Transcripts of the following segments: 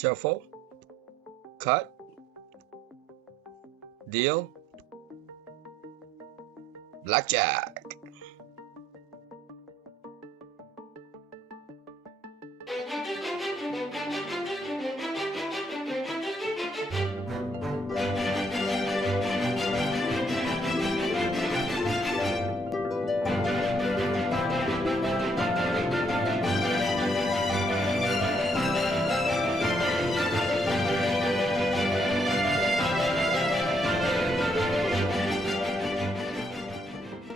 shuffle, cut, deal, blackjack.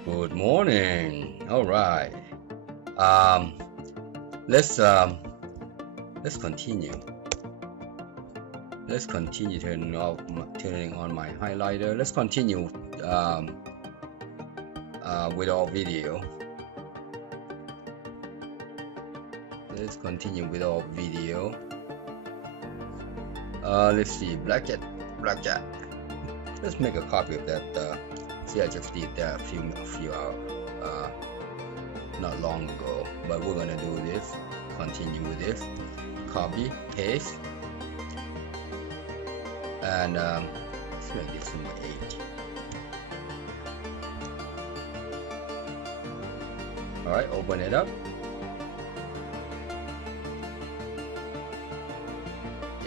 Good morning. All right. Let's continue. Let's continue turning on my highlighter. Let's continue with our video. Let's continue with our video. Let's see, Blackjack. Let's make a copy of that. See, I just did that a few not long ago, but we're gonna do this. Continue with this. Copy, paste, and let's make this number 8. All right, open it up.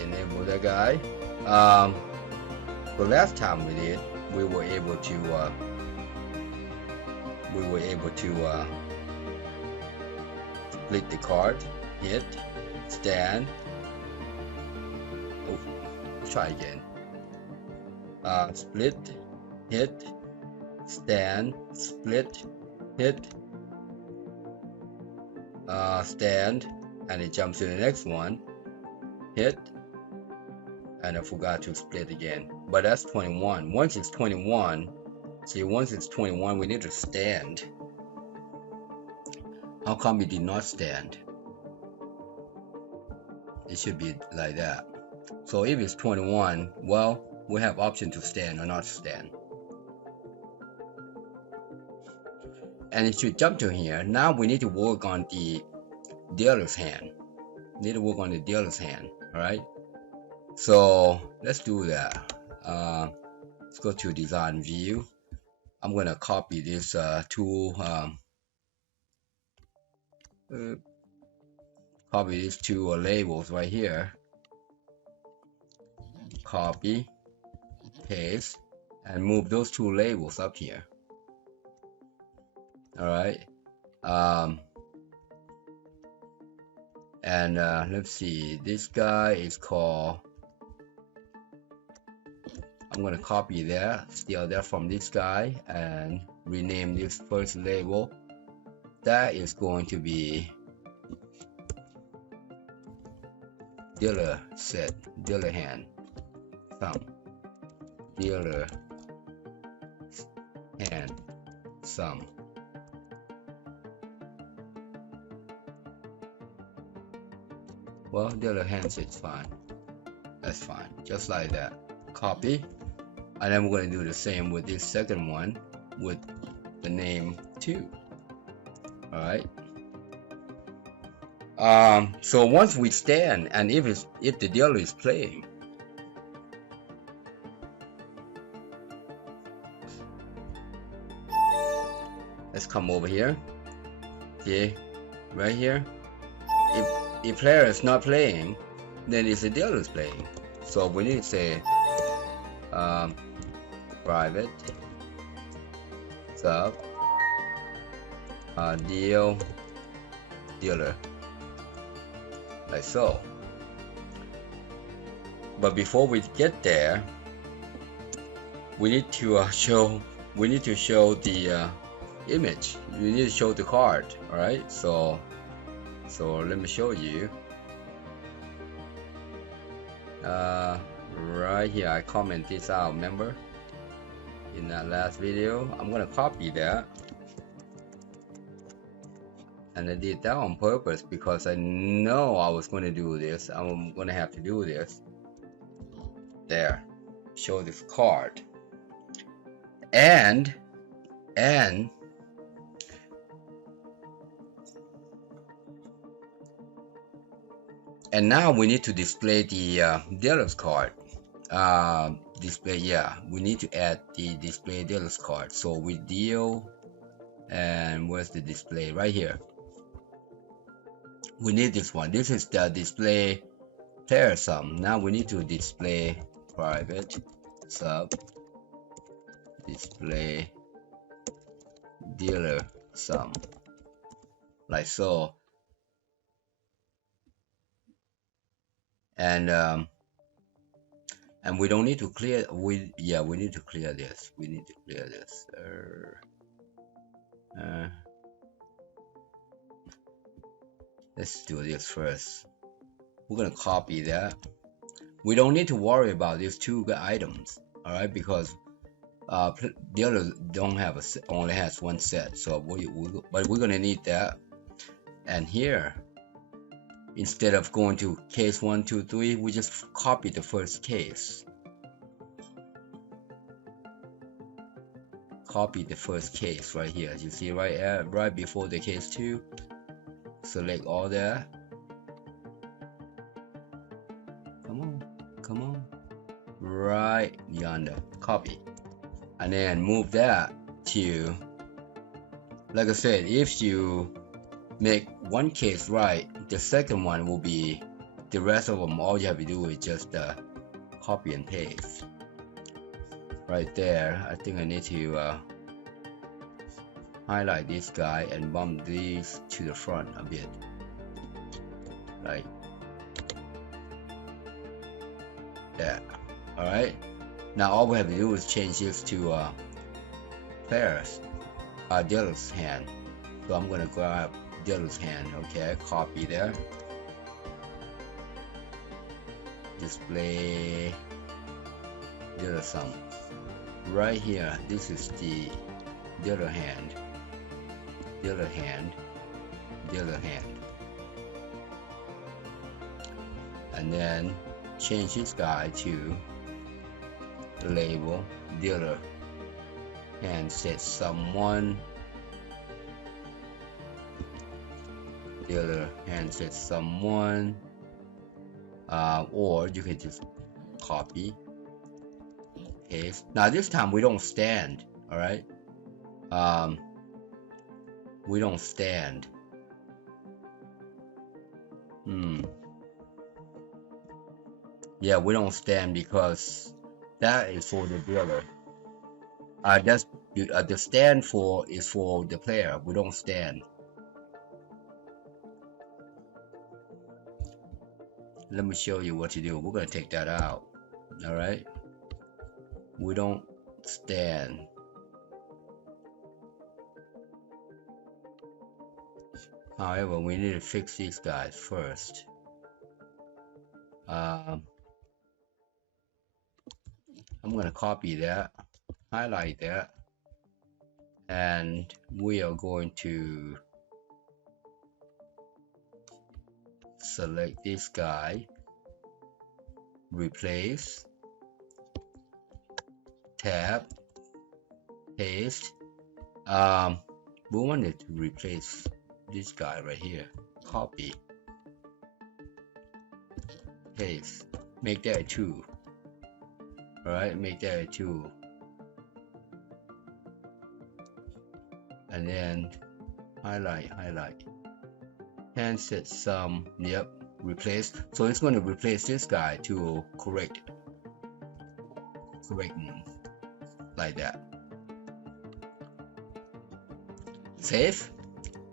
Enable that guy. The last time we did, we were able to split the card, hit, stand. Oh, try again. Split, hit, stand, split, hit, stand, and it jumps to the next one. Hit, and I forgot to split again. But that's 21. Once it's 21, see, once it's 21, we need to stand. How come it did not stand? It should be like that. So if it's 21, well, we have option to stand or not stand. And it should jump to here. Now we need to work on the dealer's hand. Alright? So let's do that. Let's go to design view. I'm gonna copy this two labels right here. Copy, paste, and move those two labels up here. All right. And let's see. This guy is called. I'm gonna copy that, steal that from this guy, and rename this first label. That is going to be dealer set, dealer hand, sum, dealer hand, sum. Well, dealer hands is fine. That's fine, just like that. Copy. And then we're going to do the same with this second one with the name 2. Alright. So once we stand, and if the dealer is playing, let's come over here. See, right here. If player is not playing, then it's the dealer is playing. So we need to say private sub dealer, like so. But before we get there, we need to show the image. We need to show the card. All right, so let me show you. Right here, I comment this out, remember, in that last video. I'm gonna copy that, and I did that on purpose because I know I was going to do this. I'm gonna have to do this. There, show this card, and And now we need to display the dealer's card. We need to add the display dealer's card. So we deal, and where's the display? Right here. We need this one. This is the display player sum. Now we need to display private sub display dealer sum, like so. And we don't need to clear. We need to clear this. We need to clear this. Let's do this first. We're gonna copy that. We don't need to worry about these two items, all right? Because dealer don't have only has one set. So but we're gonna need that. And here, instead of going to case 1, 2, 3, we just copy the first case. Copy the first case right here. As you see right before the case 2. Select all that. Come on. Right yonder. Copy. And then move that to, like I said, if you make one case right, the second one will be the rest of them. All you have to do is just copy and paste right there. I think I need to highlight this guy and bump these to the front a bit, like that. All right, now all we have to do is change this to players dealer's hand. So I'm gonna grab dealer's hand. Okay, copy there, display dealer sum right here. This is the dealer hand, and then change this guy to label dealer hand set someone, dealer hand set someone, or you can just copy, paste. Now this time we don't stand, all right? We don't stand. Yeah, we don't stand because that is for the dealer. That's the stand for is for the player. We don't stand. Let me show you what to do. We're gonna take that out. All right. We don't stand. However, we need to fix these guys first. I'm gonna copy that, highlight that, and we are going to select this guy, replace, tab, paste. We wanted to replace this guy right here. Copy, paste, make that a 2. Alright, make that a 2. And then highlight. And set sum, yep, replace. So it's going to replace this guy to correct like that. Save.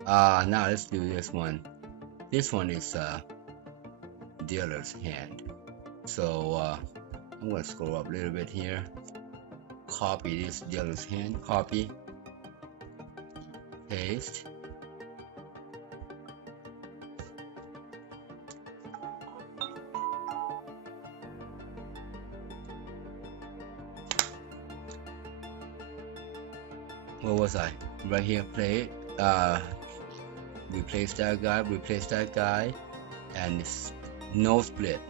Now let's do this one. This one is dealer's hand. So I'm going to scroll up a little bit here. Copy this dealer's hand. Copy. Paste. Where was I? Right here. Play. Replace that guy, and it's no split.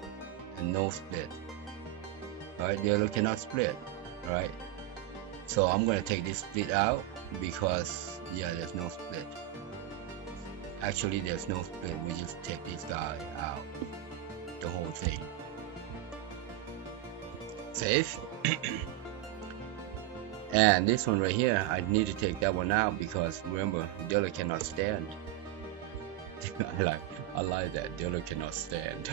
Alright, dealer cannot split. Alright, so I'm gonna take this split out because there's no split. Actually, there's no split. We just take this guy out. the whole thing. Save. And this one right here, I need to take that one out because remember, dealer cannot stand. I like that, dealer cannot stand.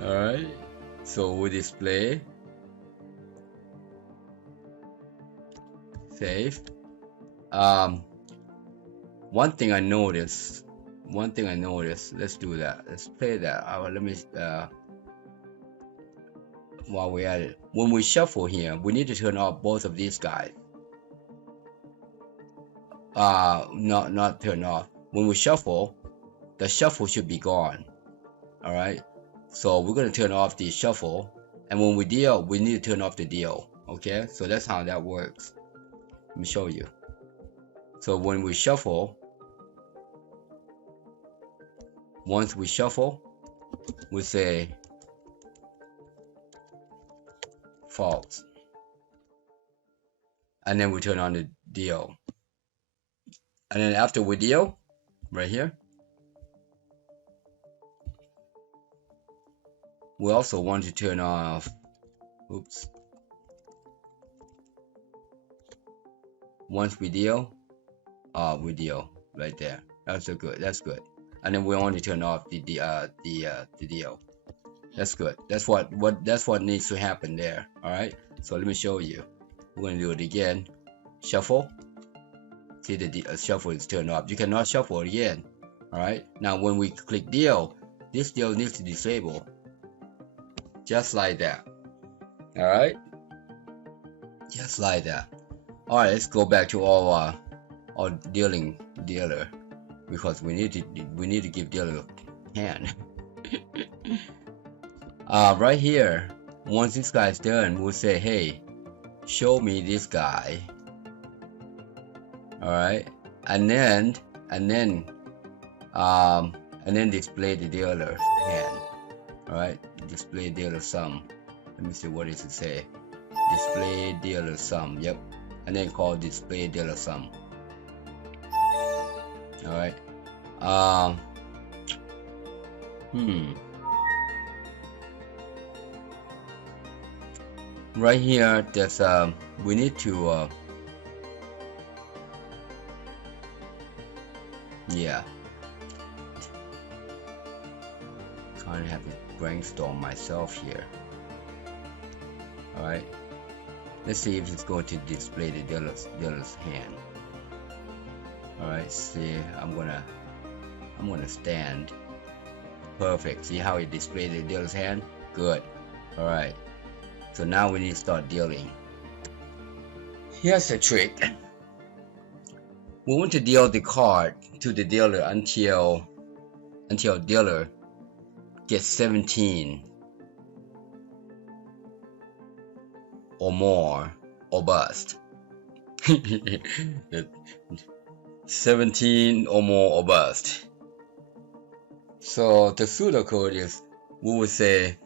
Alright, so we display, save. One thing I noticed, let's do that, let's play that. Let me while we're at it, when we shuffle here, we need to turn off both of these guys. Not turn off. When we shuffle, the shuffle should be gone. Alright, so we're going to turn off the shuffle, and when we deal, we need to turn off the deal. Okay, so that's how that works. Let me show you. So when we shuffle, once we shuffle, we say false, and then we turn on the deal, and then after we deal, right here, we also want to turn off, oops, once we deal right there. That's good. And then we want to turn off the deal. That's good. That's what needs to happen there. All right, so let me show you. We're going to do it again. Shuffle. See, the shuffle is turned off. You cannot shuffle again. All right, now when we click deal, this deal needs to disable, just like that. All right, just like that. All right, let's go back to our dealer, because we need to give dealer a hand. Right here, once this guy is done, we'll say, hey, show me this guy. All right, and then display the dealer's hand. All right, display dealer sum. Let me see, what does it say? Display dealer sum. Yep, and then call display dealer sum. All right. Right here, there's we need to yeah, kind of have to brainstorm myself here. All right, let's see if it's going to display the dealer's hand. All right, see, I'm gonna stand. Perfect. See how it displayed the dealer's hand? Good. All right, so now we need to start dealing. Here's a trick. We want to deal the card to the dealer until dealer gets 17 or more or bust. 17 or more or bust. So the pseudocode is, we would say,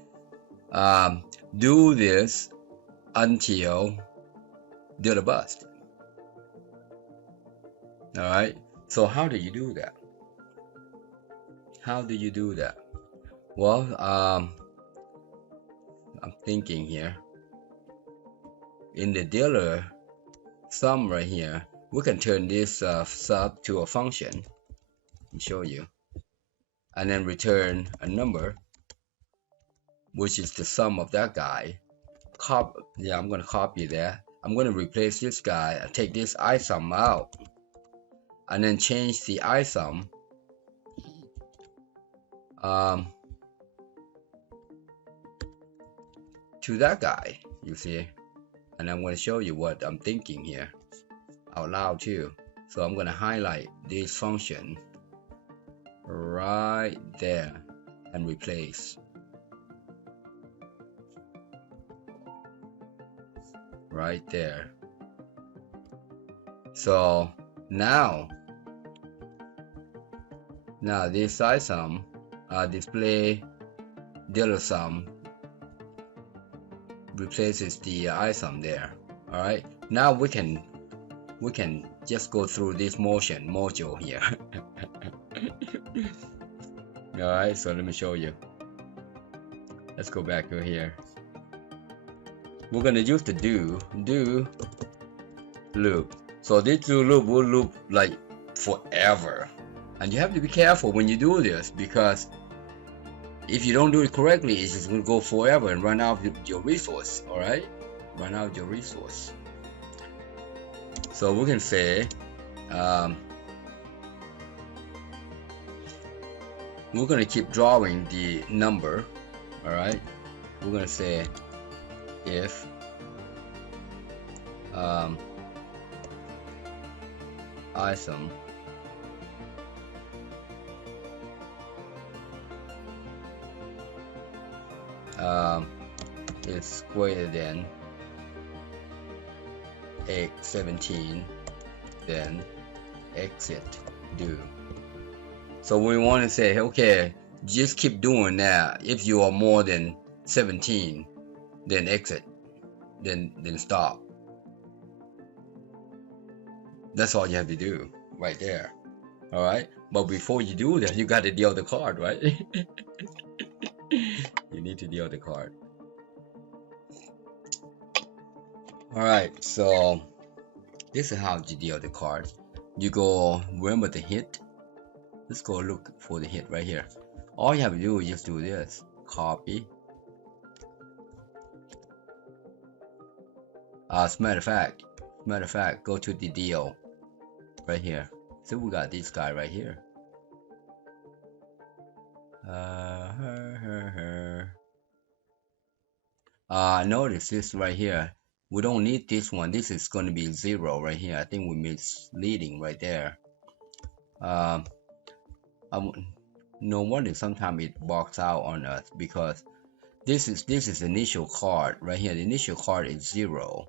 do this until dealer bust. All right, so how do you do that? Well, I'm thinking here, in the dealer sum right here, we can turn this sub to a function. Let me show you, and then return a number, which is the sum of that guy. I'm going to copy that. I'm going to replace this guy and take this isum out, and then change the isum to that guy, you see. And I'm going to show you what I'm thinking here out loud too. So I'm going to highlight this function right there and replace. Right there. So now this isum display dealer sum replaces the isum there. All right, now we can just go through this module here. All right, so let me show you. Let's go back to here. We're gonna use the do loop. So this do loop will loop like forever, and you have to be careful when you do this, because if you don't do it correctly, it's just gonna go forever and run out of your resource. All right, run out of your resource. So we can say we're gonna keep drawing the number. All right, we're gonna say if item is greater than 17, then exit do. So we want to say, okay, just keep doing that. If you are more than 17, then exit, then stop. That's all you have to do right there. All right, but before you do that, you got to deal the card, right? You need to deal the card. All right, so this is how you deal the card. You go, remember the hit. Let's go look for the hit right here. All you have to do is just do this, copy. As a matter of fact, go to the deal right here. So we got this guy right here. Notice this right here. We don't need this one. This is going to be 0 right here. I think we're misleading right there. No wonder sometimes it box out on us, because this is initial card right here. The initial card is 0,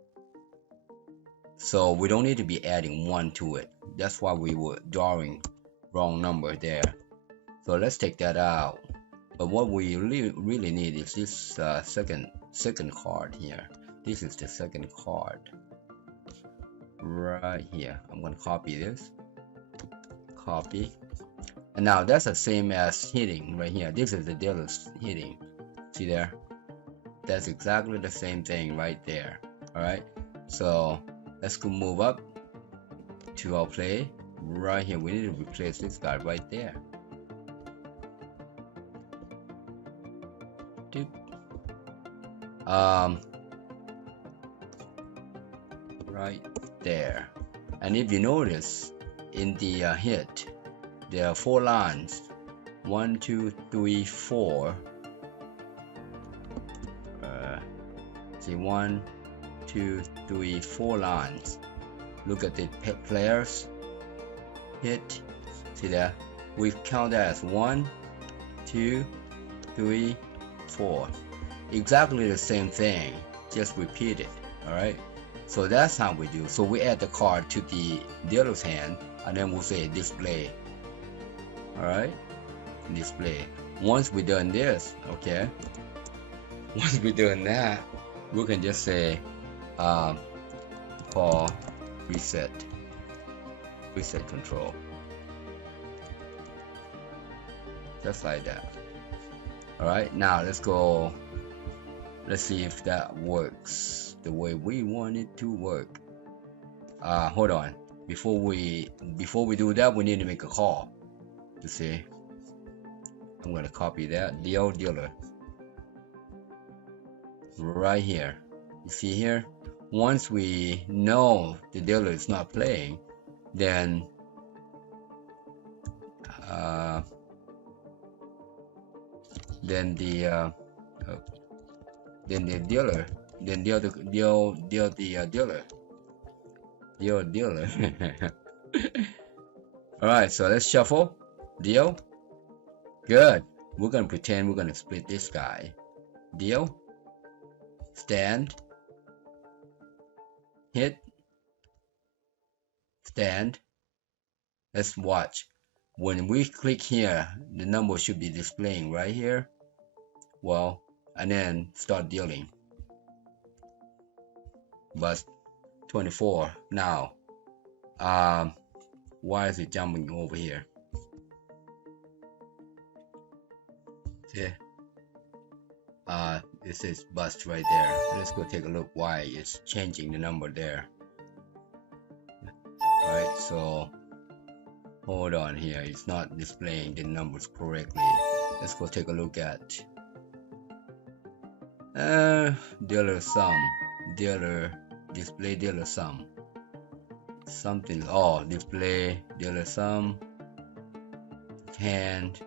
so we don't need to be adding 1 to it. That's why we were drawing wrong number there. So let's take that out. But what we really need is this second card here. This is the second card right here. I'm gonna copy this, copy, and now that's the same as hitting right here. This is the dealer's hitting. See there? That's exactly the same thing right there. All right. So let's go move up to our play right here. We need to replace this guy right there. Right there. And if you notice in the hit, there are 4 lines. 1, 2, 3, 4. See, 1, 2, 3, 4 lines. Look at the players hit. See there? We count that as 1, 2, 3, 4. Exactly the same thing, just repeat it. All right, so that's how we do. So we add the card to the dealer's hand, and then we'll say display. All right, display. Once we done this, okay, once we done that, we can just say for reset control, just like that. All right, now let's go. Let's see if that works the way we want it to work. Hold on. Before we do that, we need to make a call. You see, I'm gonna copy that dealer right here. You see here, once we know the dealer is not playing, then the dealer all right, so let's shuffle deal. Good. We're gonna pretend we're gonna split this guy. Deal, stand, hit, stand. Let's watch. When we click here, the number should be displaying right here. Well, and then start dealing. But 24 now. Why is it jumping over here? okay. It says bust right there. Let's go take a look why it's changing the number there. Alright, so hold on here, it's not displaying the numbers correctly. Let's go take a look at dealer sum, dealer display dealer sum, something. Oh, display dealer sum, hand.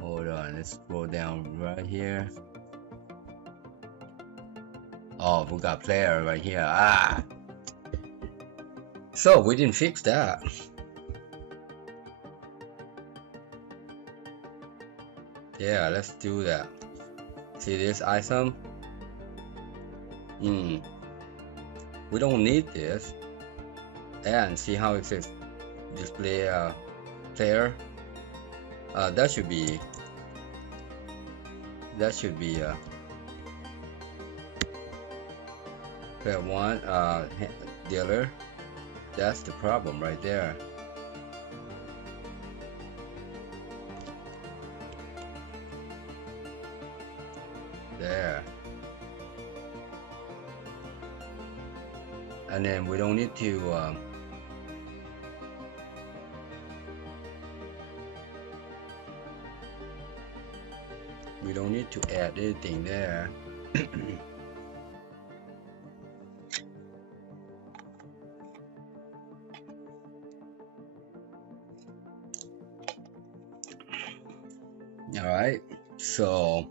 Hold on, let's scroll down right here. Oh, we got player right here. So we didn't fix that. Yeah, let's do that. See this item? We don't need this. And see how it says display player. That should be player one, dealer. That's the problem right there. There. And then we don't need to add anything there. All right, so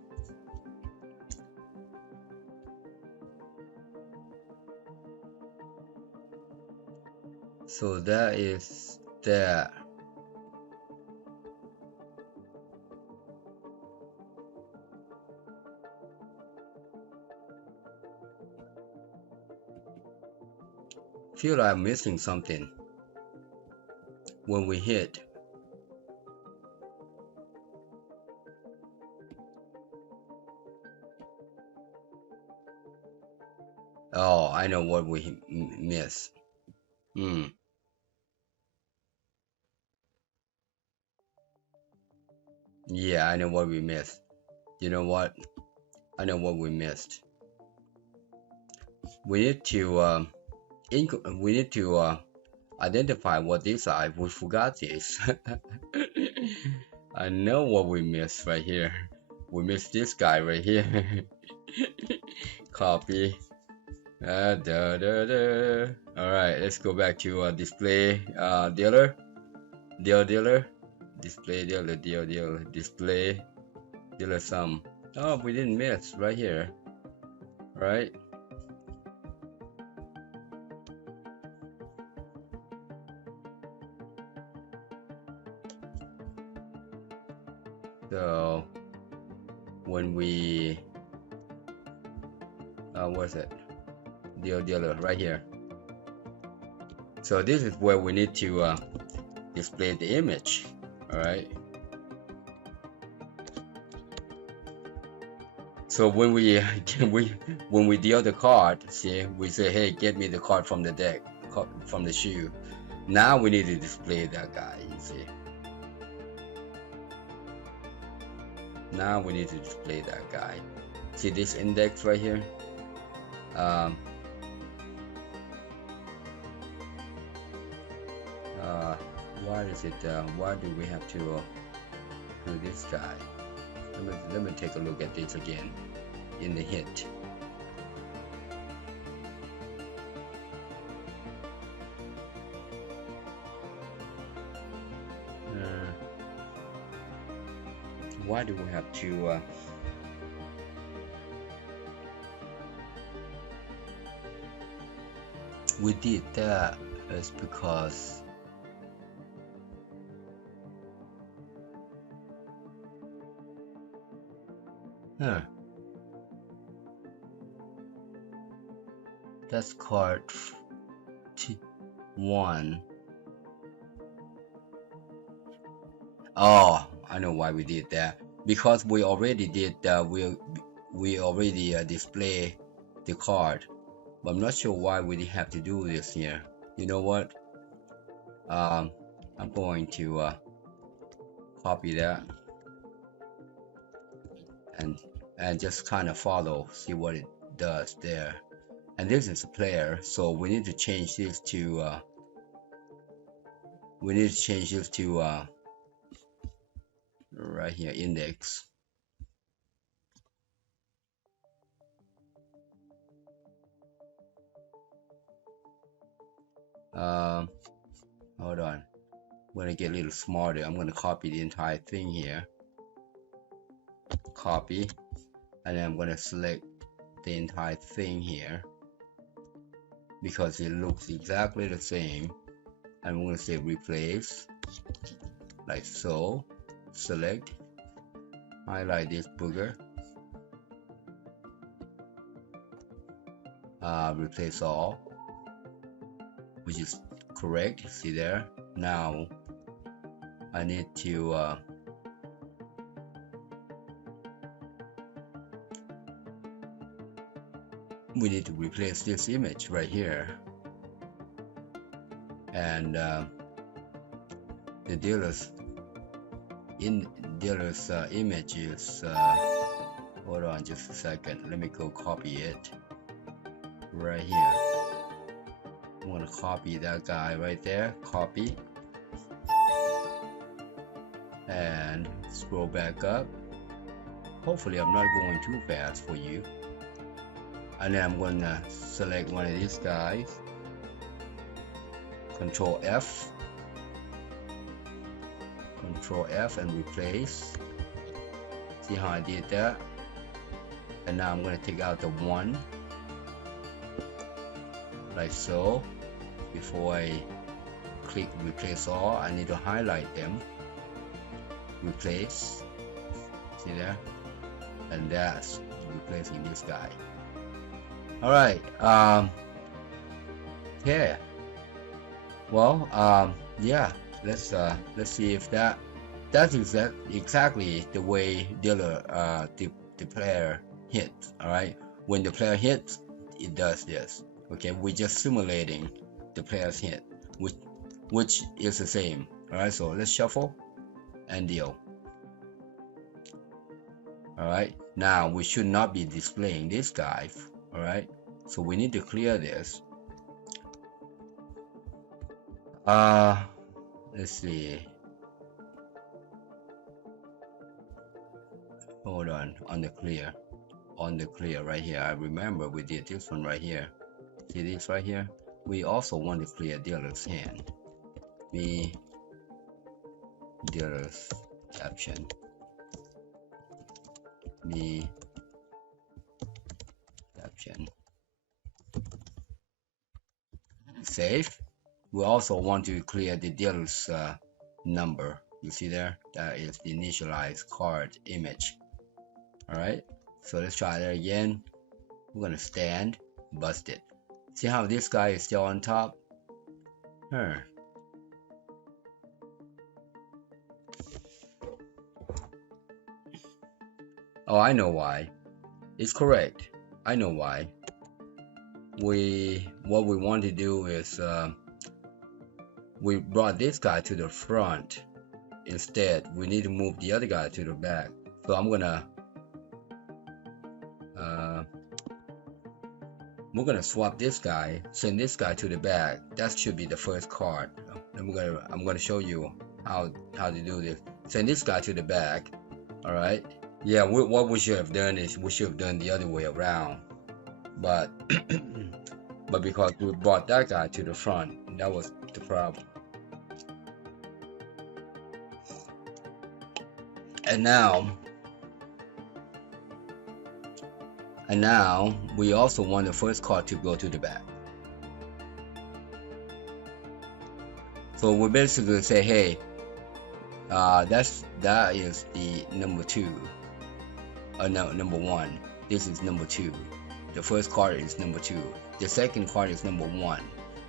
that is that. Feel like I'm missing something when we hit. Oh, I know what we miss. Yeah, I know what we missed. You know what? I know what we missed. We need to identify what these are. We forgot this. I know what we missed right here. We missed this guy right here. Copy. Alright, let's go back to display dealer. Display dealer, display dealer sum. Oh, we didn't miss right here. Right? So when we what's it? Dealer right here. So this is where we need to display the image. All right. So when we deal the card, see, we say, hey, get me the card from the deck, from the shoe. Now we need to display that guy. You see. Now we need to display that guy. See this index right here? Why is it? Why do we have to do this guy? Let me take a look at this again in the hit. Why do we have to we did that is because that's card 1. Oh, I know why we did that, because we already did we already display the card, but I'm not sure why we have to do this here. You know what? I'm going to copy that and just kind of follow, see what it does there. And this is a player, so we need to change this to right here, index. Hold on, I'm gonna get a little smarter. I'm gonna copy the entire thing here, copy, and then I'm gonna select the entire thing here because it looks exactly the same. I'm gonna say replace, like so, select, highlight this booger, replace all, which is correct. See there. Now I need to we need to replace this image right here, and the dealer's image is hold on just a second, let me go copy it right here. I'm gonna copy that guy right there, copy, and scroll back up. Hopefully I'm not going too fast for you. And then I'm gonna select one of these guys, Control F, and replace. See how I did that? And now I'm gonna take out the 1, like so. Before I click replace all, I need to highlight them, replace, see there, and that's replacing this guy. All right, yeah, well, yeah, let's see if that's exactly the way dealer the player hits. All right, when the player hits, it does this. Okay, we're just simulating the player's hit, which is the same. All right, so let's shuffle and deal. All right, now we should not be displaying this guy. All right, so we need to clear this. Let's see. Hold on the clear right here. I remember we did this one right here. See this right here? We also want to clear dealer's hand. Dealer's caption. Caption. Save. We also want to clear the dealer's number. You see there? That is the initialized card image. Alright, so let's try that again. We're gonna stand, bust it. See how this guy is still on top? Oh, I know why. It's correct. I know why. What we want to do is we brought this guy to the front. Instead, we need to move the other guy to the back. So I'm gonna we're gonna swap this guy, send this guy to the back. That should be the first card. I'm gonna show you how to do this. Send this guy to the back. All right. Yeah, what we should have done is we should have done the other way around, but but because we brought that guy to the front, that was the problem. And now we also want the first card to go to the back. So we basically say, hey, that is the number 2. No, number 1. This is number 2. The first card is number 2. The second card is number 1.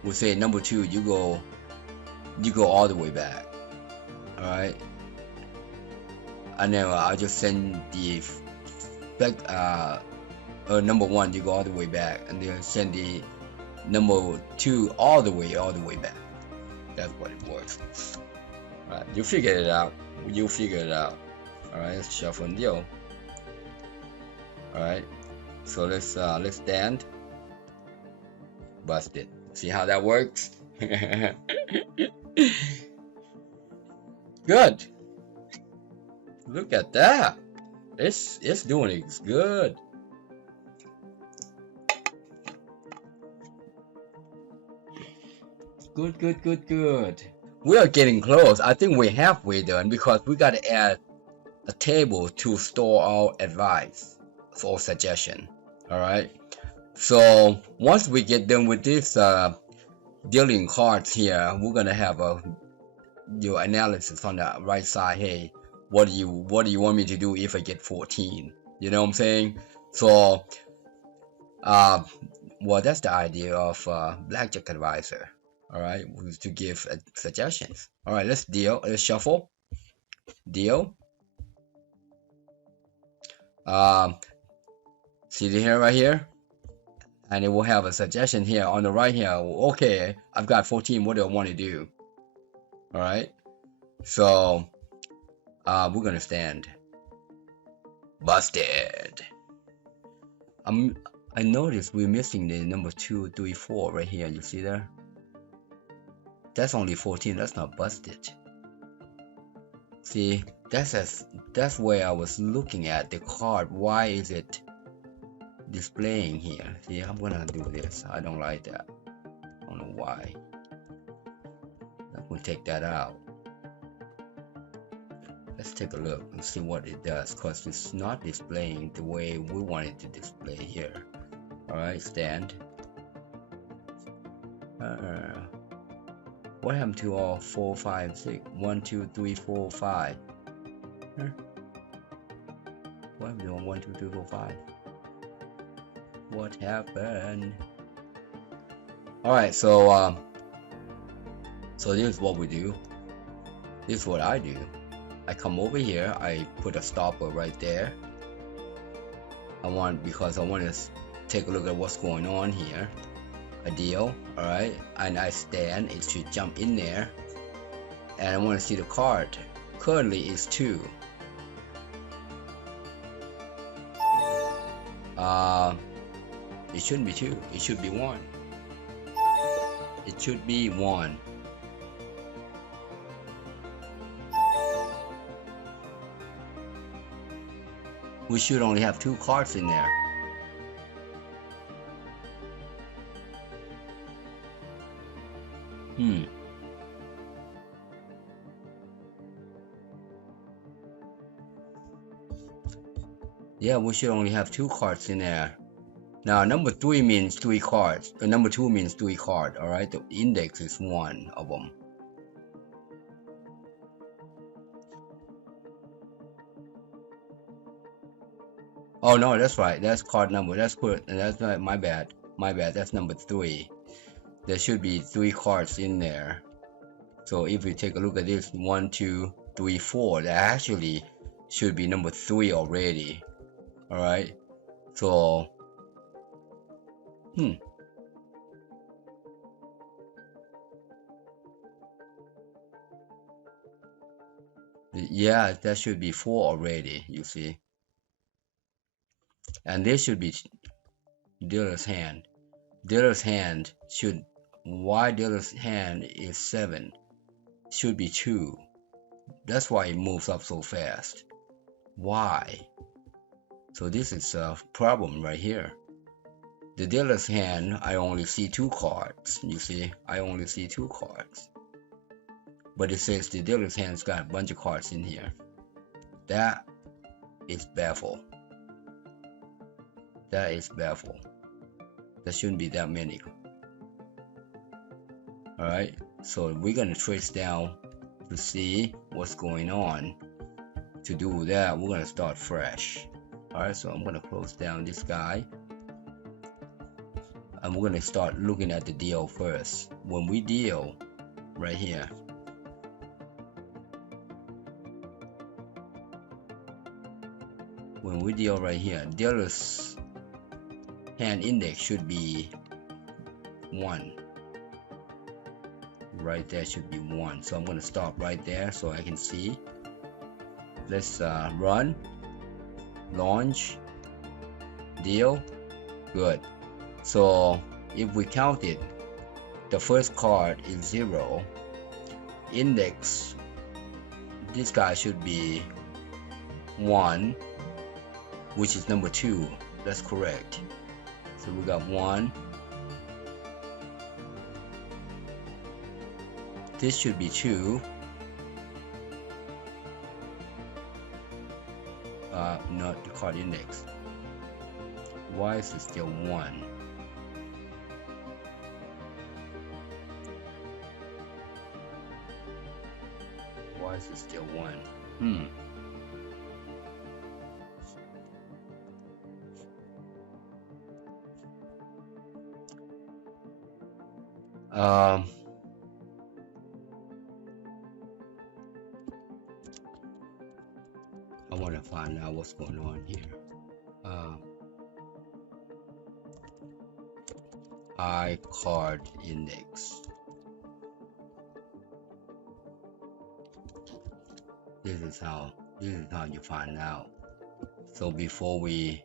We say number 2, you go all the way back. All right. And then I'll just send the number 1, you go all the way back, and then send the number 2 all the way back. That's what it works. Right, you figure it out. You figure it out. All right, let's shuffle and deal. All right, so let's stand. Bust it. See how that works? Good. Look at that. It's doing it good. Good. We are getting close. I think we're halfway done because we got to add a table to store our advice for suggestion. All right. So once we get done with this dealing cards here, we're gonna have your analysis on the right side. Hey, what do you want me to do if I get 14? You know what I'm saying? So well, that's the idea of Blackjack Advisor. All right, to give suggestions. All right, let's shuffle, deal. See the here right here, and it will have a suggestion here on the right here. Okay, I've got 14. What do I want to do? All right, so we're gonna stand. Busted. I noticed we're missing the number 2, 3, 4 right here. You see there? That's only 14. That's not busted. See, that's where I was looking at the card. Why is it displaying here? See, I'm gonna do this. I don't like that. I don't know why. I'm gonna take that out. Let's take a look and see what it does, because it's not displaying the way we want it to display here. Alright, stand. What happened to all 4, 5, 6? 1, 2, 3, 4, 5. What happened to all 1, 2, 3, 4, 5? What happened? Alright, so this is what we do. This is what I do. I come over here, I put a stopper right there. Because I want to take a look at what's going on here. A deal, alright, and I stand. It should jump in there, and I want to see the card. Currently it's 2. It shouldn't be 2. It should be 1. It should be 1. We should only have 2 cards in there. Yeah, we should only have 2 cards in there. Now, number 3 means 3 cards. Number 2 means 3 cards. All right, the index is 1 of them. Oh no, that's right. That's card number. That's not my bad. My bad. That's number 3. There should be 3 cards in there. So if we take a look at this, 1, 2, 3, 4, that actually should be number 3 already. All right. So, yeah, that should be 4 already. You see. And this should be dealer's hand. Dealer's hand should. Why dealer's hand is 7? Should be 2. That's why it moves up so fast. Why? So this is a problem right here. The dealer's hand, I only see 2 cards. You see, I only see 2 cards. But it says the dealer's hand's got a bunch of cards in here. That is baffled. That is baffled. There shouldn't be that many. Alright, so we're gonna trace down to see what's going on. To do that, we're gonna start fresh. Alright, so I'm gonna close down this guy. And we're gonna start looking at the deal first. When we deal right here, dealer's hand index should be 1. right there should be 1. So I'm going to stop right there so I can see. Let's run, launch, deal. Good. So if we count it, the first card is 0. Index, this guy should be 1, which is number 2. That's correct. So we got 1. This should be 2. Not the card index. Why is it still 1? Why is it still 1? I want to find out what's going on here. I card index. This is how you find out. So before we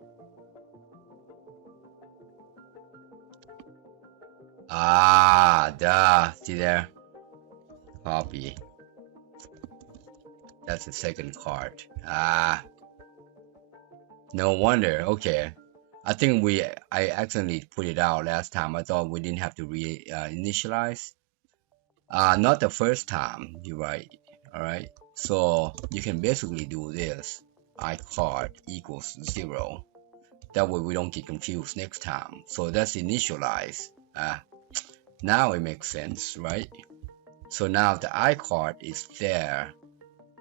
see there, copy. That's the second card. No wonder. Okay, I think I accidentally put it out last time. I thought we didn't have to initialize. Not the first time. You're right. All right. So you can basically do this. I card equals 0. That way we don't get confused next time. So that's initialize. Now it makes sense, right? So now the I card is there,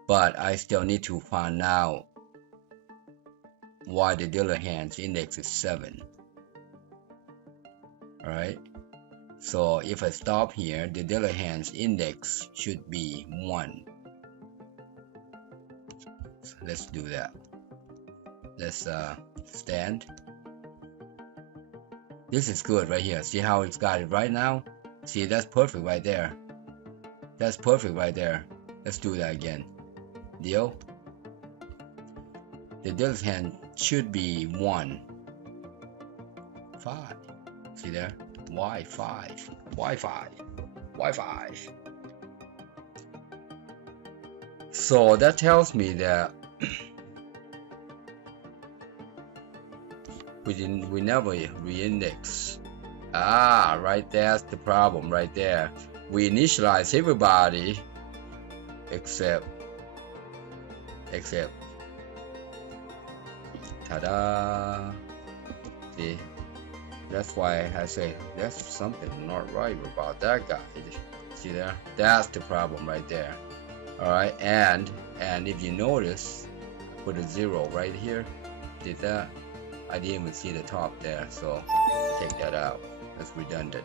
but I still need to find out why the dealer hands index is 7. Alright, so if I stop here, the dealer hands index should be 1. So let's do that. Let's stand. This is good right here. See how it's got it right now? See, that's perfect right there. That's perfect right there. Let's do that again. Deal. The dealer's hand should be 1. 5. See there? Y5. Y5. Y5. So that tells me that we never reindex. Right there's the problem right there. We initialize everybody except ta-da. See, that's why I say there's something not right about that guy. See there? That's the problem right there. Alright, and if you notice, I put a 0 right here. Did that? I didn't even see the top there, so take that out. That's redundant.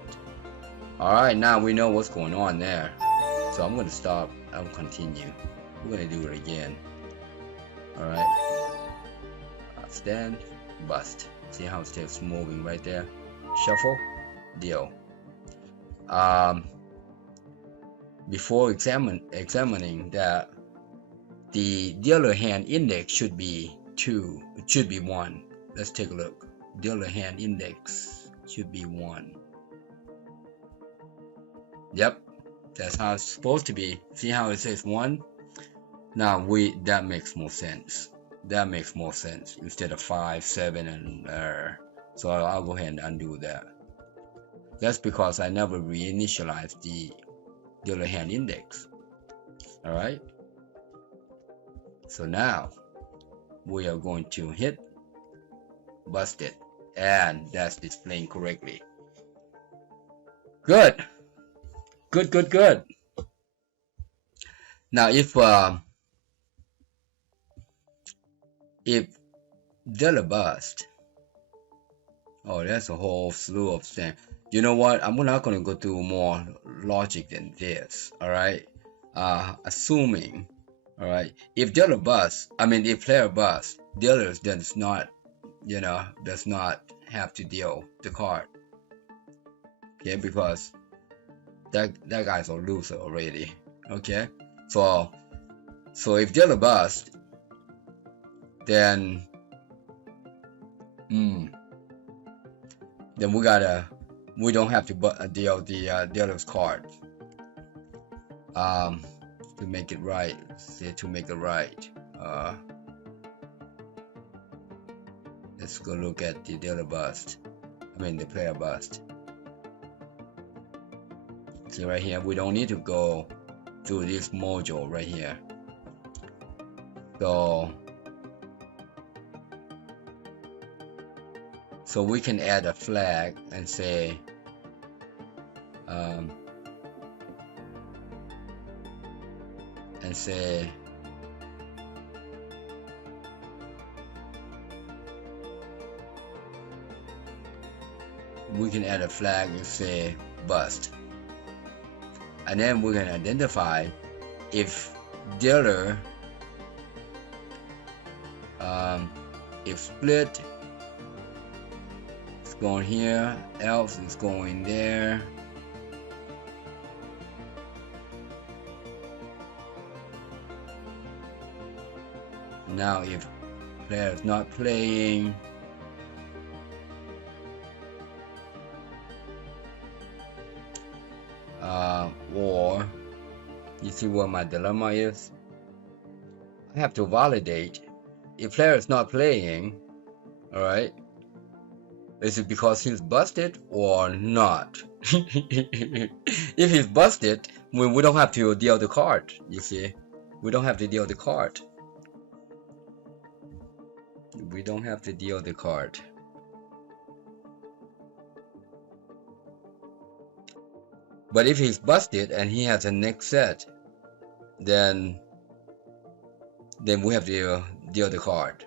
Alright, now we know what's going on there. So I'm gonna stop. I'll continue. We're gonna do it again. Alright. Stand, bust. See how it's just moving right there? Shuffle, deal. Before examining that, the dealer hand index should be 2. It should be 1. Let's take a look. Dealer hand index should be 1. Yep, that's how it's supposed to be. See how it says 1? Now that makes more sense. That makes more sense instead of 5, 7, and so I'll go ahead and undo that. That's because I never reinitialized the dealer hand index. All right. So now we are going to hit bust it, and that's displaying correctly. Good. Good. Now if dealer bust, oh, that's a whole slew of things. You know what? I'm not going to go through more logic than this. All right. Assuming, all right, if dealer bust, if player bust, dealer does not have to deal the card. Okay, because that guy's a loser already. Okay, so if dealer bust, then we don't have to deal the dealer's card. To make it right, let's go look at the dealer bust. The player bust. See right here, we don't need to go to this module right here. So we can add a flag and say we can add a flag and say bust, and then we can identify if dealer if split is going here, else is going there. Now if player is not playing, or you see what my dilemma is? I have to validate if player is not playing. All right, is it because he's busted or not? If he's busted, we don't have to deal the card. You see, we don't have to deal the card. But if he's busted and he has a next set, then we have to deal the card.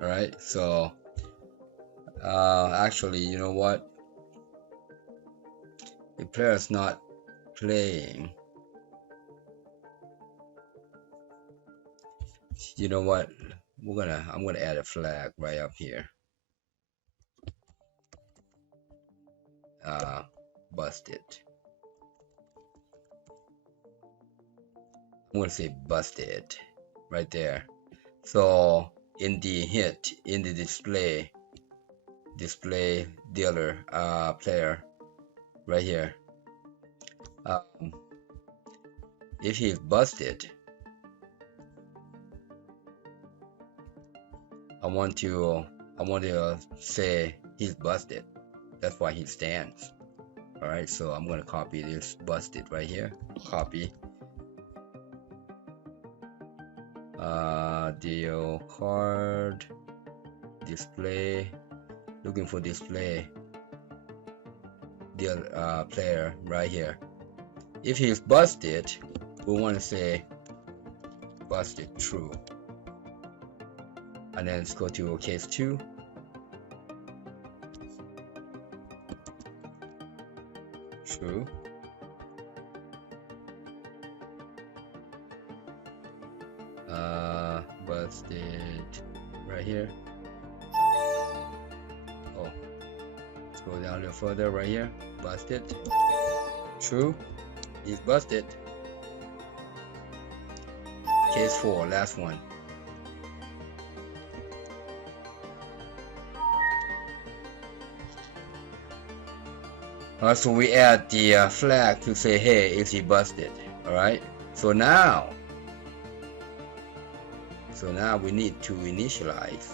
All right, so actually, you know what, if player is not playing, you know what, I'm gonna add a flag right up here. Busted. I'm gonna say busted right there. So in the display dealer player right here, if he's busted, I want to say he's busted. That's why he stands. All right, so I'm gonna copy this busted right here. Copy. Deal card, display, looking for display deal player right here. If he's busted, we want to say busted true, and then let's go to case 2. True. Busted right here. Oh, let's go down a little further right here. Busted. True. He's busted. Case 4, last one. Alright, so we add the flag to say, hey, is he busted? Alright, so now we need to initialize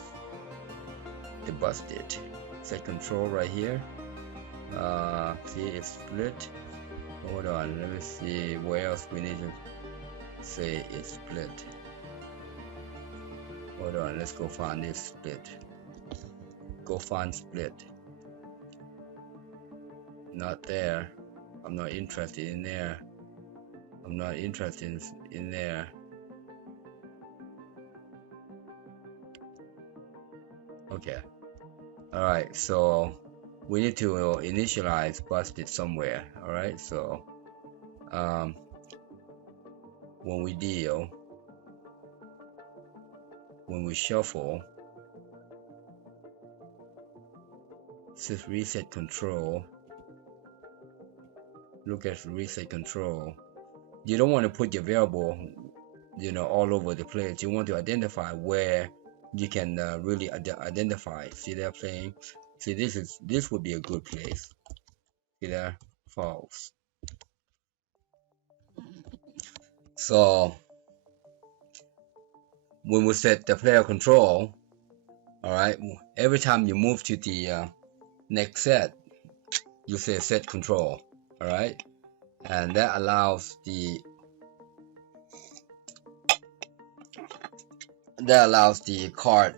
the busted. Set control right here. See, it's split. Hold on, let me see where else we need to say it's split. Hold on, let's go find this split. Go find split. Not there. I'm not interested in there. I'm not interested in there. Okay. Alright, so we need to initialize busted somewhere. Alright, so when we deal, when we shuffle, reset control, look at reset control. You don't want to put your variable, all over the place. You want to identify where you can really identify. See they're playing. See, this would be a good place. See there, false. So when we set the player control, all right, every time you move to the next set, you say set control, all right, and that allows the card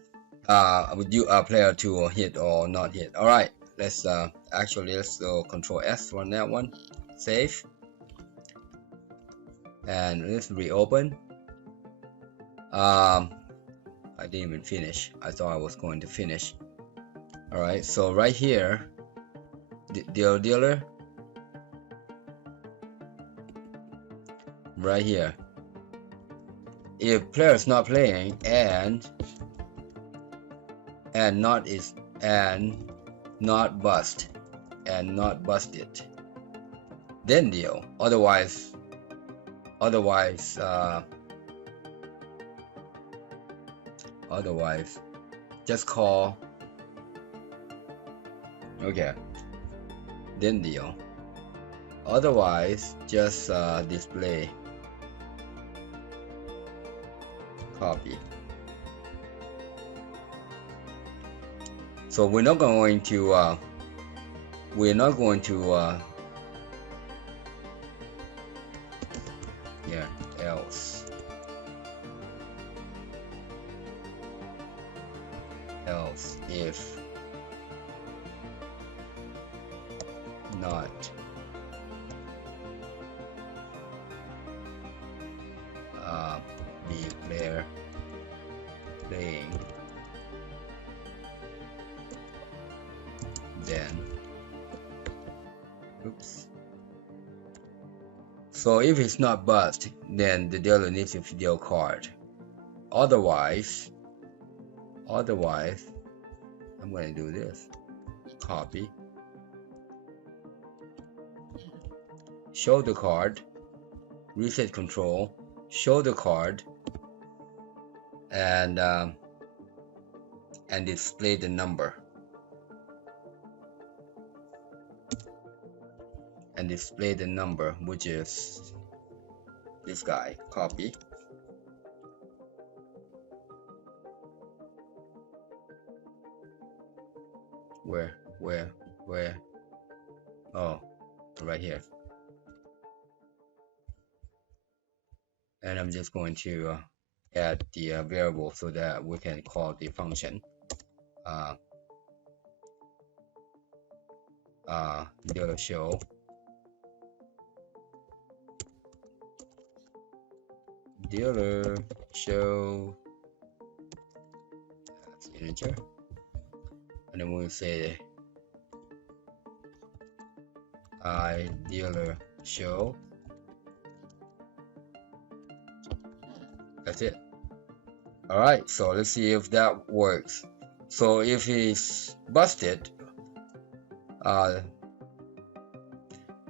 player to hit or not hit. All right, let's go Control S on that one, save, and let's reopen. I didn't even finish. I thought I was going to finish. All right, so right here, dealer, right here. If player is not playing and not busted, then deal. Otherwise, just call. Okay, then deal. Otherwise, just display. Copy. So we're not going to yeah, else if not the player playing, then oops. So if it's not bust, then the dealer needs to deal card. Otherwise I'm going to do this. Copy. Show the card. Reset control. Show the card. And display the number. And display the number, which is this guy. Copy. Where? Oh, right here. And I'm just going to add the variable so that we can call the function dealer show that's integer, and then we'll say dealer show. That's it. All right, so let's see if that works. So if he's busted, dealer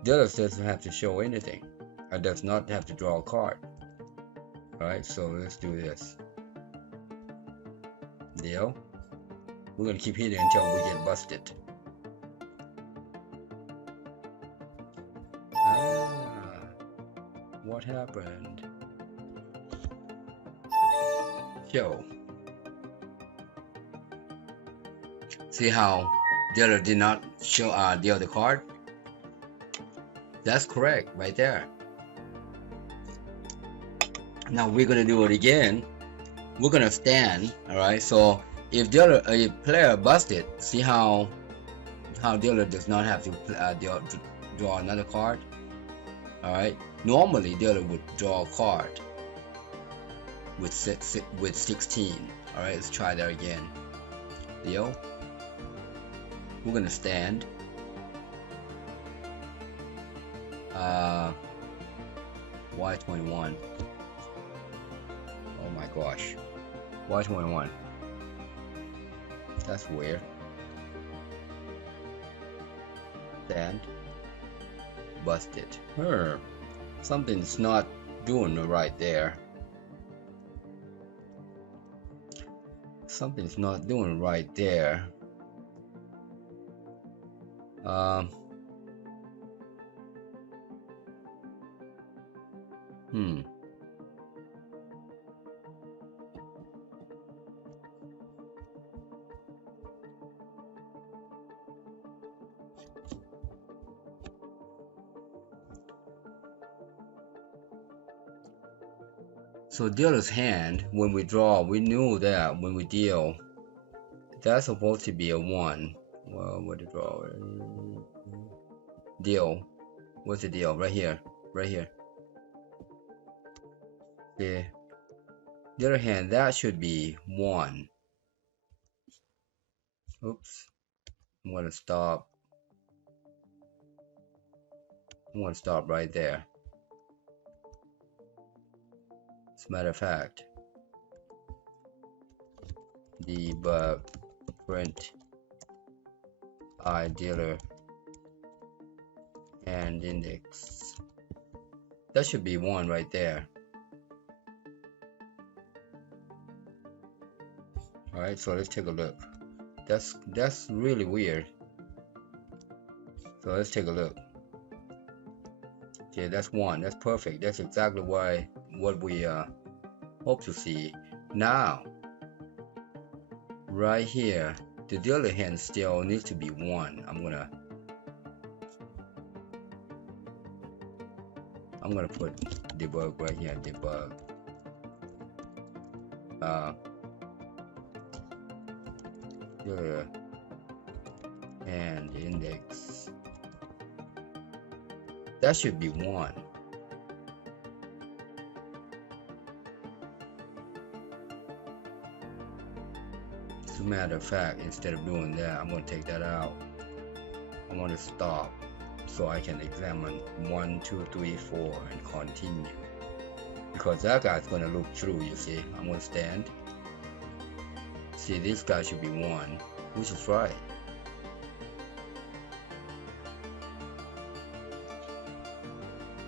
doesn't have to show anything. It does not have to draw a card. All right, so let's do this. Deal. We're gonna keep hitting until we get busted. What happened? Show. See how dealer did not show deal the card? That's correct right there. Now we're gonna do it again. We're gonna stand. All right. So if player busted, see how dealer does not have to draw another card. All right. Normally dealer would draw a card with 16. All right. Let's try that again. Deal. We're gonna stand. Y21. Oh my gosh. Y21. That's weird. Stand. busted. Something's not doing right there. Something's not doing right there. So dealer's hand, when we draw, we knew that when we deal, that's supposed to be a 1. Well, what to draw? Deal. What's the deal? Right here. Right here. Okay. The other hand, that should be 1. Oops. I'm gonna stop. I'm gonna stop right there. As a matter of fact, debug print I dealer and index. That should be 1 right there. Alright, so let's take a look. That's really weird. So let's take a look. Okay, that's 1. That's perfect. That's exactly what we hope to see. Now, right here, the dealer hand still needs to be 1. I'm gonna put debug right here. Debug. Dealer and index. That should be 1. As a matter of fact, instead of doing that, I'm going to take that out. I want to stop so I can examine 1, 2, 3, 4 and continue. Because that guy's going to look through, you see. I'm going to stand. See, this guy should be 1, which is right.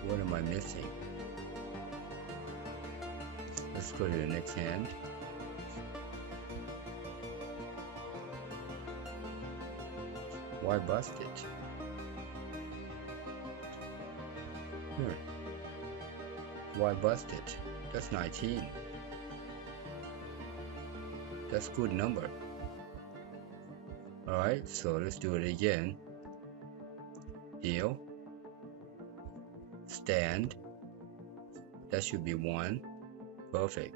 What am I missing? Let's go to the next hand. Why bust it? Why bust it? That's 19. That's a good number. Alright, so let's do it again. Deal. Stand. That should be 1. Perfect.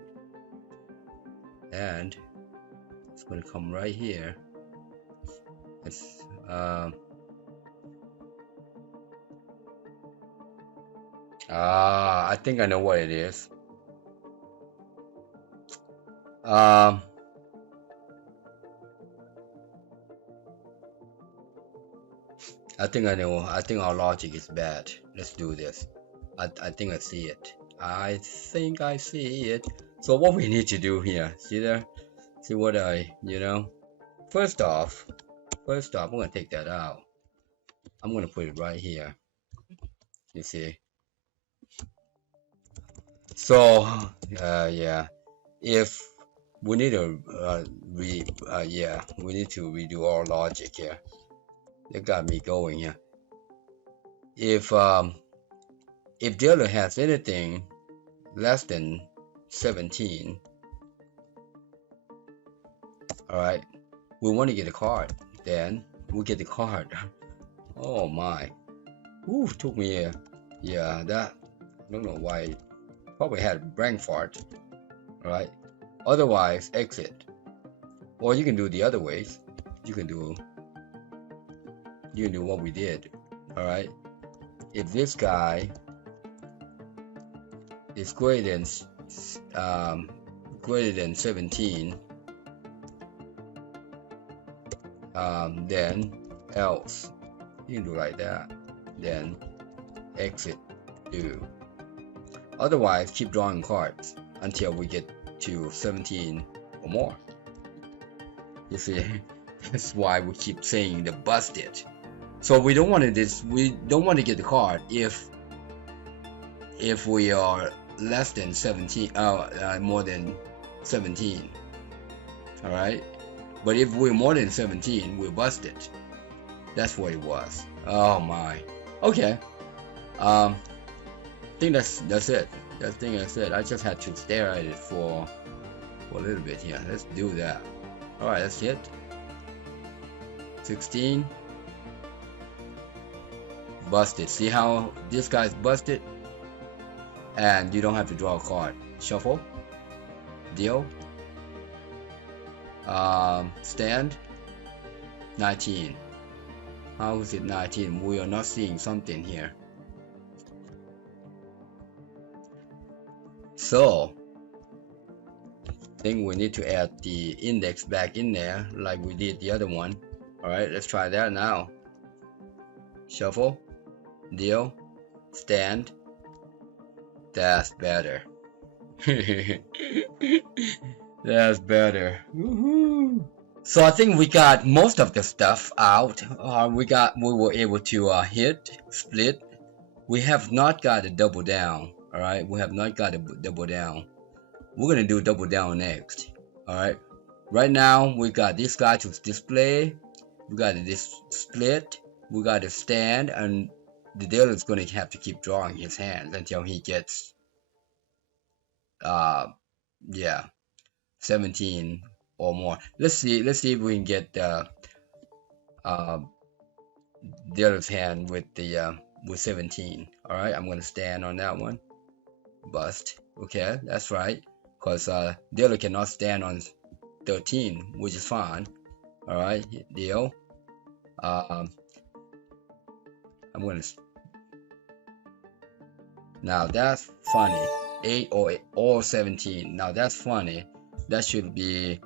And it's going to come right here. It's I think I know what it is. I think I know. I think our logic is bad. Let's do this. I think I see it. I think I see it. So what we need to do here, see there? See what first off, I'm going to take that out. I'm going to put it right here. You see? So, yeah. If we need to we need to redo our logic here. They got me going here. If dealer has anything less than 17, all right, we want to get a card. Then we get the card. Oh my! Ooh, took me a that. I don't know why. Probably had a brain fart. All right. Otherwise, exit. Or you can do the other ways. You can do what we did. All right. If this guy is greater than 17, then else. You can do like that. Then exit do. Otherwise, keep drawing cards until we get to 17 or more. You see, that's why we keep saying the busted. So we don't want to get the card if we are less than 17, more than 17. All right, but if we're more than 17, we're busted. That's what it was. Oh my. Okay. I think that's it. I think that's it. I just had to stare at it for a little bit here. Let's do that. All right, let's hit 16. Busted. See how this guy's busted? And you don't have to draw a card. Shuffle. Deal. Stand. 19. How is it 19? We are not seeing something here. So I think we need to add the index back in there like we did the other one. Alright, let's try that now. Shuffle. Deal. Stand. That's better. That's better. Woohoo. So I think we got most of the stuff out. We were able to hit, split. We have not got a double down. All right, we have not got a double down. We're gonna do double down next. All right. Right now we got this guy to display. We got this split. We got a stand, and the dealer is gonna have to keep drawing his hands until he gets 17 or more. Let's see if we can get the dealer's hand with 17. All right, I'm gonna stand on that one. Bust. Okay, that's right, because dealer cannot stand on 13, which is fine. All right, deal. I'm gonna. Now that's funny. 8 or 17. Now that's funny. That should be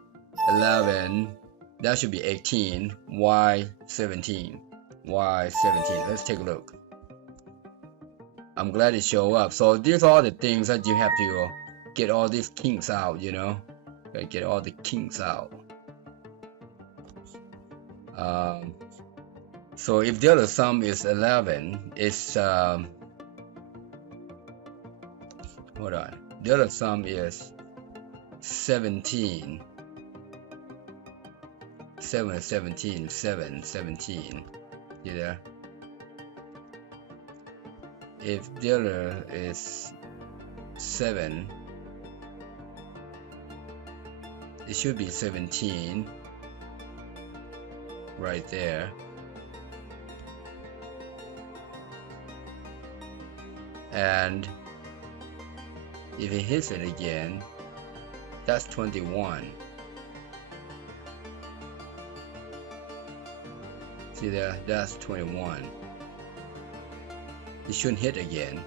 11. That should be 18. Why 17? Why 17? Let's take a look. I'm glad it showed up. So these are the things that you have to get all these kinks out, you know. Gotta get all the kinks out. So if the other sum is 11, it's hold on. The other sum is 17. 7 is 17. 7, 17. See there? If the other is 7, it should be 17 right there. And if it hits it again, that's 21. See there? That's 21. It shouldn't hit again.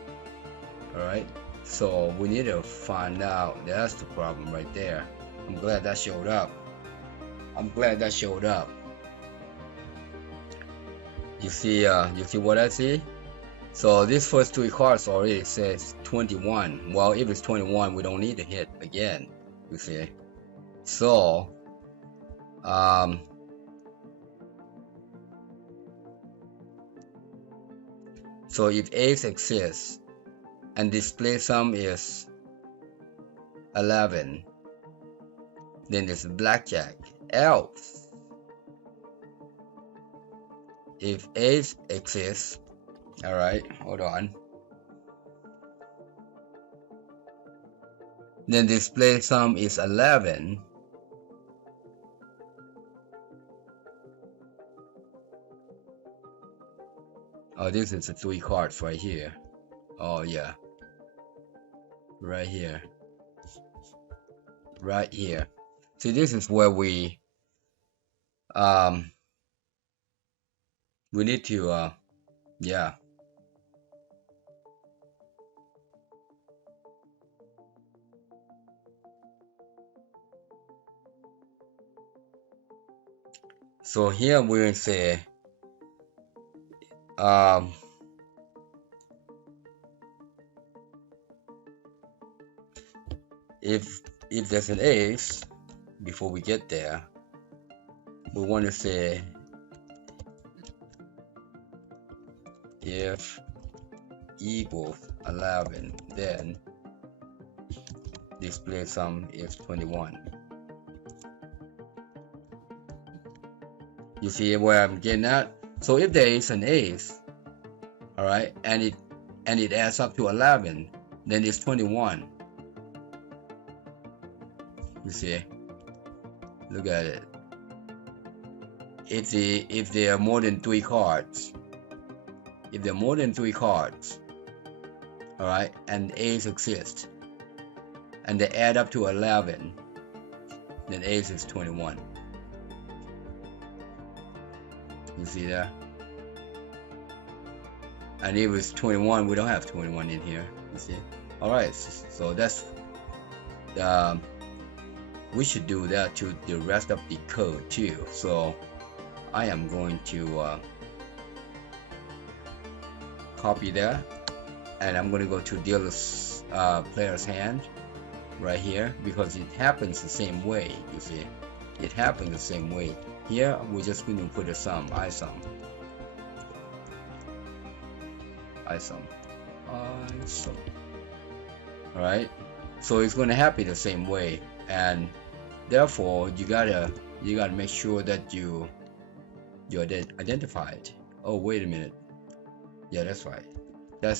Alright? So we need to find out. That's the problem right there. I'm glad that showed up. I'm glad that showed up. You see what I see? So these first three cards already says 21. Well, if it's 21, we don't need to hit again. You see? So so if ace exists and display sum is 11, then it's blackjack. Else, if ace exists, all right, hold on, then display sum is 11, oh, this is the three cards right here. Oh yeah, right here, right here. See, this is where we need to yeah. So here we will say if there's an ace, before we get there, we want to say if equals 11, then display sum is 21. You see where I'm getting at? So if there is an ace, all right, and it adds up to 11, then it's 21. You see, look at it. If there are more than 3 cards, all right, and ace exists, and they add up to 11, then ace is 21. You see that? And if it's 21, we don't have 21 in here. You see? All right. So that's we should do that to the rest of the code too. So I am going to copy that, and I'm going to go to dealer's player's hand right here, because it happens the same way. You see, it happens the same way. Here we're just going to put a sum, I sum. All right, so it's going to happen the same way, and therefore you gotta make sure that you identify it. Oh, wait a minute. Yeah, that's right. That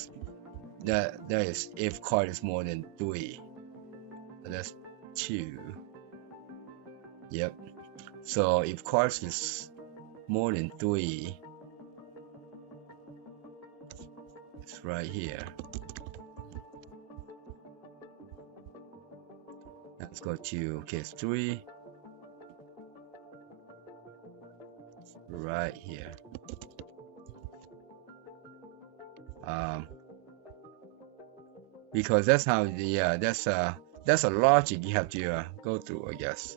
is if card is more than 3. That's 2. Yep. So if cards is more than 3, it's right here. Let's go to case 3. Right here. Because that's how that's a logic you have to go through, I guess.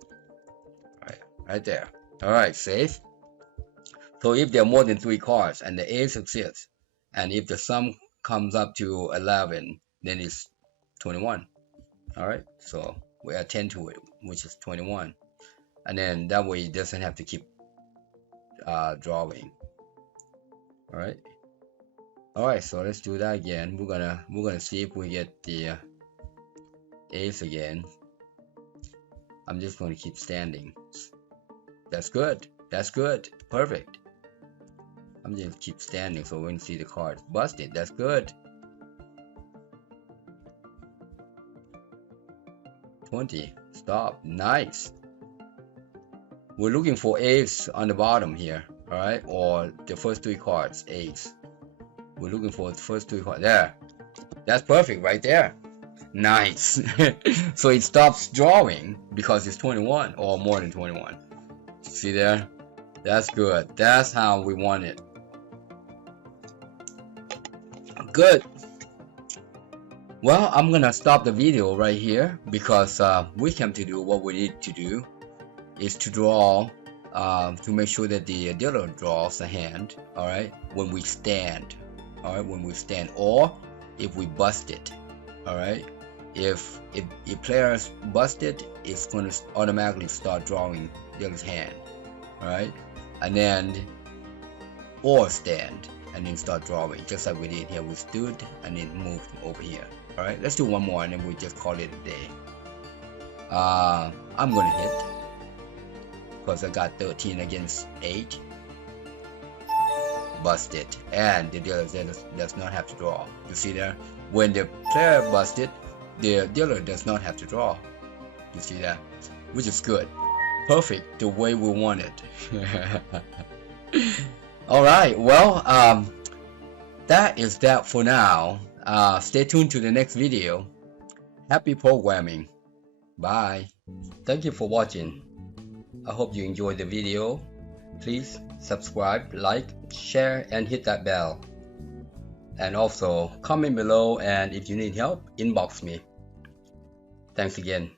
Right there. All right, save. So if there are more than 3 cards and the ace exists, and if the sum comes up to 11, then it's 21. All right, so we add 10 to it, which is 21, and then that way it doesn't have to keep drawing. All right, so let's do that again. We're gonna see if we get the ace again. I'm just going to keep standing. That's good. Perfect. I'm just keep standing so we can see the cards. Busted. That's good. 20. Stop. Nice. We're looking for ace on the bottom here, all right, or the first 3 cards. Ace. We're looking for the first 3 cards. There. That's perfect right there. Nice. So it stops drawing because it's 21 or more than 21. See there? That's good. That's how we want it. Good. Well, I'm gonna stop the video right here, because we came to do what we need to do is to draw, to make sure that the dealer draws a hand, all right, when we stand, all right, or if we bust it, all right. If players bust it, it's going to automatically start drawing dealer's hand, all right, and then or stand and then start drawing, just like we did here. We stood and then moved over here. All right, let's do one more and then we just call it a day. I'm gonna hit because I got 13 against 8. Busted, and the dealer does not have to draw. You see there? When the player busted, the dealer does not have to draw. You see that? Which is good. Perfect, the way we want it. Alright, well, that is that for now. Stay tuned to the next video. Happy programming. Bye. Thank you for watching. I hope you enjoyed the video. Please subscribe, like, share, and hit that bell. And also comment below, and if you need help, inbox me. Thanks again.